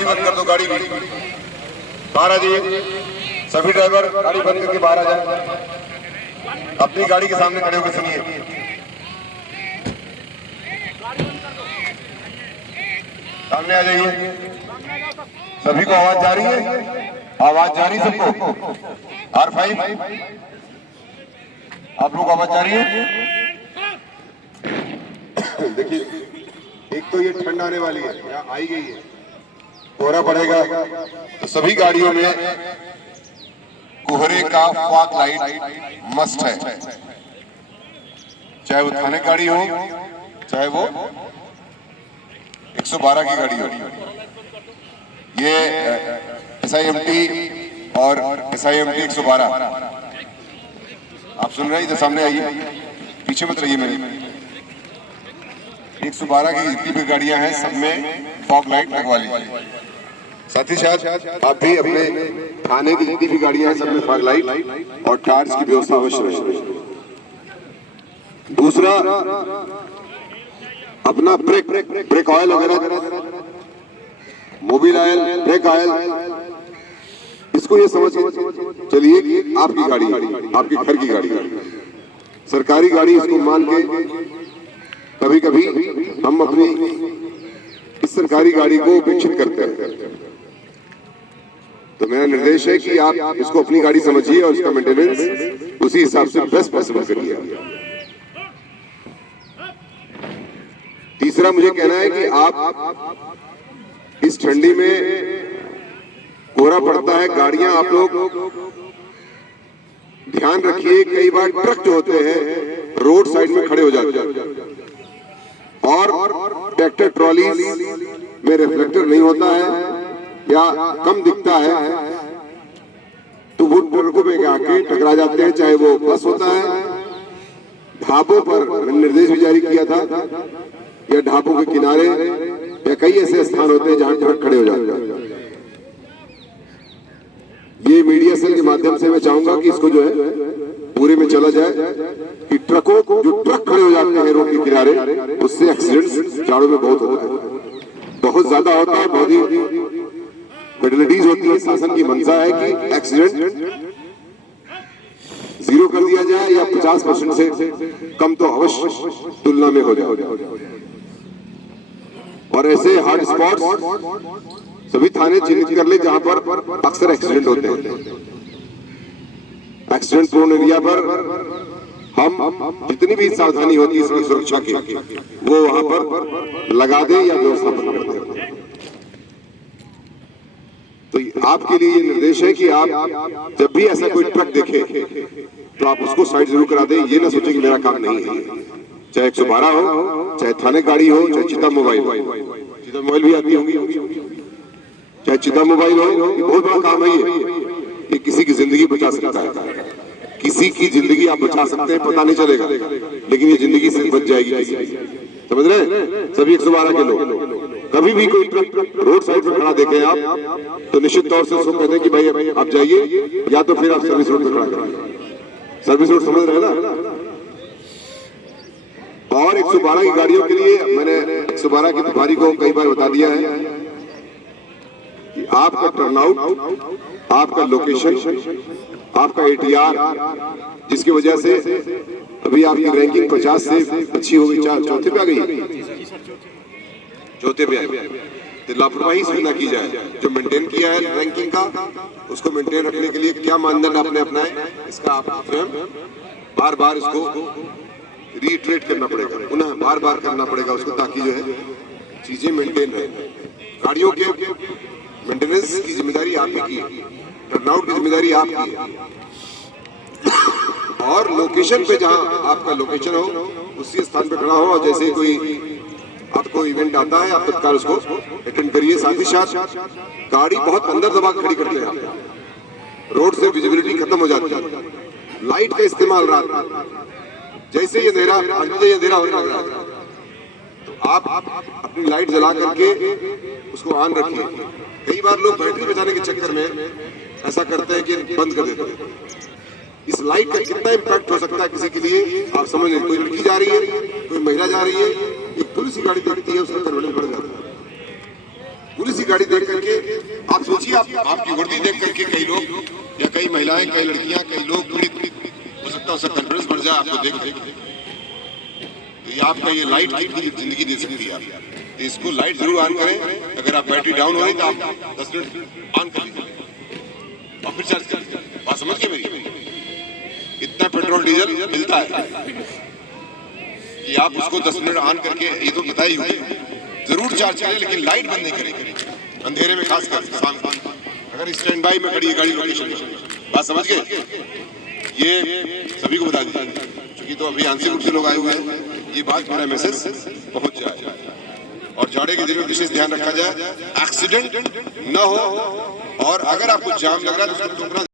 गाड़ी बंद कर दो, गाड़ी बाहर आ जाइए। सभी ड्राइवर गाड़ी बंद करके बाहर आ जाए, अपनी गाड़ी के सामने खड़े होकर सुनिए। सामने आ जाइए। सभी को आवाज जा रही है? आवाज जा रही सबको? R5 आप लोग आवाज जा रही है? देखिए, एक तो ये ठंड आने वाली है, यहाँ आई गई है, कोहरा पड़ेगा, तो सभी गाड़ियों में कोहरे का फॉग लाइट मस्ट है, चाहे वो थाने गाड़ी हो, चाहे वो 112 की गाड़ी हो। ये SIMT और SIMT 112 आप सुन रहे हैं? इधर सामने आइए, पीछे मत रहिए मेरे। 112 की जितनी भी गाड़ियां हैं सब में फॉग लाइट लगवा लीजिए। साथ ही साथ आप भी अपने थाने की जितनी भी गाड़ियां हैं सब में फॉग लाइट और टार्च की व्यवस्था अवश्य रहे। दूसरा, अपना ब्रेक ऑयल वगैरह, मोबिल ऑयल, ब्रेक ऑयल, इसको ये समझ के चलिए कि आपकी गाड़ी, आपके घर की गाड़ी, सरकारी गाड़ी, इसको मान के कभी कभी हम अपनी इस सरकारी गाड़ी को उपेक्षित करते हैं। तो मेरा निर्देश है कि आप इसको अपनी गाड़ी समझिए और इसका मेंटेनेंस उसी हिसाब से बेस्ट पॉसिबल करिए। तीसरा, मुझे कहना है कि आप इस ठंडी में कोहरा पड़ता है, गाड़ियां आप लोग ध्यान रखिए, कई बार ट्रक जो होते हैं रोड साइड में खड़े हो जाते हैं और ट्रैक्टर ट्रॉली में रिफ्लेक्टर नहीं होता है या कम दिखता है, तो वो ट्रकों में आके टकरा जाते हैं, चाहे वो बस होता है। ढाबों पर मैंने निर्देश भी जारी किया था, या ढाबों के किनारे या कई ऐसे स्थान होते हैं जहां ट्रक खड़े हो जाते हैं। ये मीडिया सेल के माध्यम से मैं चाहूंगा कि इसको जो है पूरे में चला जाए कि ट्रकों को, जो ट्रक खड़े हो जाते हैं रोड के किनारे, उससे एक्सीडेंट जाड़ों में बहुत होता है, बहुत ज्यादा होता है, बहुत ही फेटलिटीज होती है। शासन की मंशा है कि एक्सीडेंट जीरो कर दिया जाए या 50% से कम तो अवश्य तुलना में हो जाए। और ऐसे हॉट स्पॉट्स सभी थाने चिन्हित कर ले जहां पर अक्सर एक्सीडेंट होते हैं। एक्सीडेंट प्रोन एरिया पर हम जितनी भी सावधानी होती है इसकी सुरक्षा की, वो वहां पर लगा दें या व्यवस्थापन कर दें। तो आपके लिए ये निर्देश है कि आप जब भी ऐसा कोई ट्रक देखे तो आप उसको साइड जरूर करा दें। ये ना सोचें कि मेरा काम नहीं है, चाहे 112 हो, चाहे थाने गाड़ी हो, चाहे चिता मोबाइल हो, चिता मोबाइल भी आती होंगी, चाहे चिता मोबाइल हो, ये बहुत बड़ा काम है। ये किसी की जिंदगी बचा सकता है, किसी की जिंदगी आप बचा सकते हैं, पता नहीं चलेगा, लेकिन ये जिंदगी से बच जाएगी किसी की। समझ रहे हैं सभी 112 के लोग? कभी भी कोई ट्रक रोड साइड पर खड़ा देखें आप, तो निश्चित तौर से उसको कहते हैं कि भाई आप जाइए, या तो फिर आप सर्विस रोड पर खड़ा करें। सर्विस रोड समझ रहे हैं ना? और 112 की गाड़ियों के लिए मैंने 112 की प्रभारी को कई बार बता दिया है कि आपका टर्नआउट, आपका लोकेशन, आपका ATR, जिसकी वजह से अभी आपकी रैंकिंग 50 से अच्छी हो गई, चौथे पे आ गई, चौथे पे आई। तो लापरवाही इसमें ना की जाए। जो मेंटेन किया है रैंकिंग का, उसको मेंटेन रखने के लिए क्या मानदंड आपने अपनाए, इसका आप स्वयं बार बार इसको रीट्रेट करना पड़ेगा, पुनः बार बार करना पड़ेगा उसको, ताकि जो है चीजें मेंटेन रहे। गाड़ियों के मेंटेनेंस की जिम्मेदारी आपकी की, टर्नआउट की जिम्मेदारी आपकी है। और लोकेशन पे जहां आपका लोकेशन हो, उसी स्थान पे खड़ा हो, और जैसे कोई आपको इवेंट आता है आप तत्काल उसको अटेंड करिए। साथ ही साथ गाड़ी बहुत अंदर दबा खड़ी करते हैं आप, रोड से विजिबिलिटी खत्म हो जाती है। लाइट का इस्तेमाल रात, जैसे ये अंधेरा होने लग रहा है, तो आप अपनी लाइट जला करके उसको ऑन रखिए। कई बार लोग बैटरी बचाने के चक्कर में ऐसा करते हैं कि बंद कर देते हैं। इस लाइट का कितना इम्पैक्ट हो सकता है किसी के लिए आप समझ लें। कोई लड़की जा रही है, कोई महिला जा रही है, एक पुलिस की गाड़ी देखती है, उसका करवट पड़ जाता है। पुलिस की गाड़ी देख करके आप सोचिए, आप आपकी वर्दी देख करके कई लोग या कई महिलाएं, कई लड़कियां, कई लोग पीड़ित हो सकता है, उसका कॉन्फिडेंस बढ़ जाए आपको देख करके। तो ये आपका ये लाइट कितनी जिंदगी दे सकती है आप, तो इसको लाइट जरूर ऑन करें। अगर आप बैटरी डाउन हो रही तो आप 10 मिनट ऑन कर लीजिए और फिर चार्ज कर लीजिए। बात समझ गए मेरी? इतना पेट्रोल डीजल मिलता है कि आप उसको 10 मिनट ऑन करके, ये तो बताई होगी, जरूर चार्ज करें, लेकिन लाइट बंद नहीं करें अंधेरे में, खासकर शाम को अगर स्टैंड बाई में खड़ी है गाड़ी लोकेशन में। बात समझ गए? ये सभी को बता दीजिए, क्योंकि तो अभी आंशिक रूप से लोग आए हुए हैं, ये बात मेरा मैसेज पहुंच जाए। और जाड़े के दिन में विशेष ध्यान रखा जाए, एक्सीडेंट न हो, और अगर आपको जाम लग रहा है तो उसको टोकना